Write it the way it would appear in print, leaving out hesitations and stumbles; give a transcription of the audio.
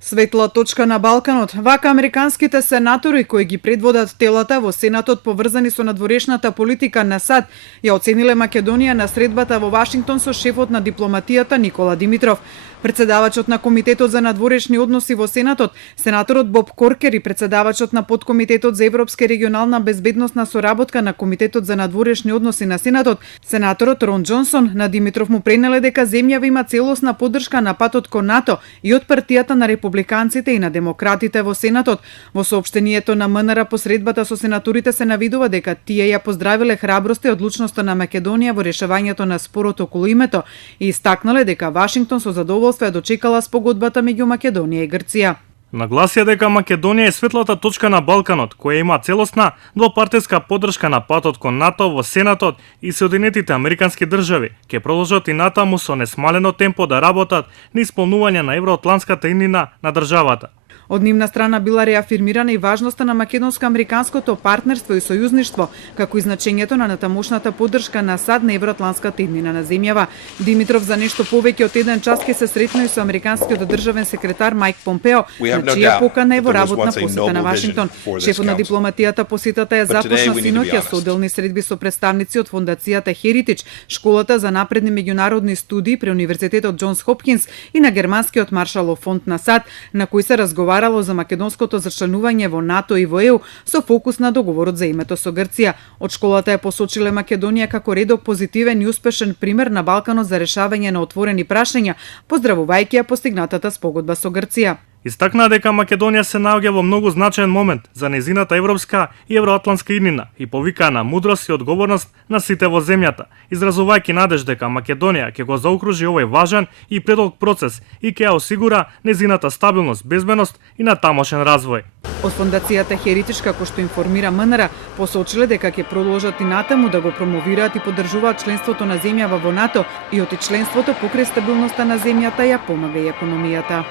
Светла точка на Балканот. Вака американските сенатори кои ги предводат телата во Сенатот поврзани со надворешната политика на САД ја оцениле Македонија на средбата во Вашингтон со шефот на дипломатијата Никола Димитров. Председавачот на Комитетот за надворешни односи во Сенатот, сенаторот Боб Коркер и председавачот на Подкомитетот за европска и регионална безбедносна соработка на Комитетот за надворешни односи на Сенатот, сенаторот Рон Џонсон на Димитров му пренеле дека земјава има целосна поддршка на патот кон НАТО и од партијата на републиканците и на демократите во Сенатот. Во соопштението на МНР по средбата со сенаторите се навидува дека тие ја поздравиле храброста и одлучноста на Македонија во решавањето на спорот околу името и истакнале дека Вашингтон со задоволство ја дочекала спогодбата меѓу Македонија и Грција. Нагласија дека Македонија е светлата точка на Балканот, која има целосна двопартиска поддршка на патот кон НАТО во Сенатот и Соединетите Американски држави, ќе продолжат и натаму со несмалено темпо да работат на исполнување на евроатлантската иднина на државата. Од нивна страна била реафирмирана и важноста на македонско-американското партнерство и сојузништво, како и значењето на натамошната поддршка на САД на евроатлантската иднина на земјава. Димитров за нешто повеќе од еден час ќе се сретне и со американскиот државен секретар Мајк Помпео, на чија покана е во работна посета на Вашингтон. Шефот на дипломатијата посетата ја започна синоќа со одделни средби со представници од фондацијата Heritage, школата за напредни меѓународни студии при Универзитетот Џонс Хопкинс и на германскиот Маршалов фонд на САД, на кој се разговарало за македонското зачленување во НАТО и во ЕУ со фокус на договорот за името со Грција. Од школата ја посочиле Македонија како редок позитивен и успешен пример на Балканот за решавање на отворени прашања, поздравувајќи ја постигнатата спогодба со Грција. Истакна дека Македонија се наоѓа во многу значаен момент за незината европска и евроатлантска иднина и повикаа на мудрост и одговорност на сите во земјата, изразувајќи надеж дека Македонија ќе го заокружи овој важен и предолг процес и ќе ја осигура незината стабилност, безбедност и натамошен развој. Од фондацијата Heritage, како што информира МНР, посочиле дека ќе продолжат и натаму да го промовираат и поддржуваат членството на земјава во НАТО и оти членството покрај стабилноста на земјата ја помага и економијата.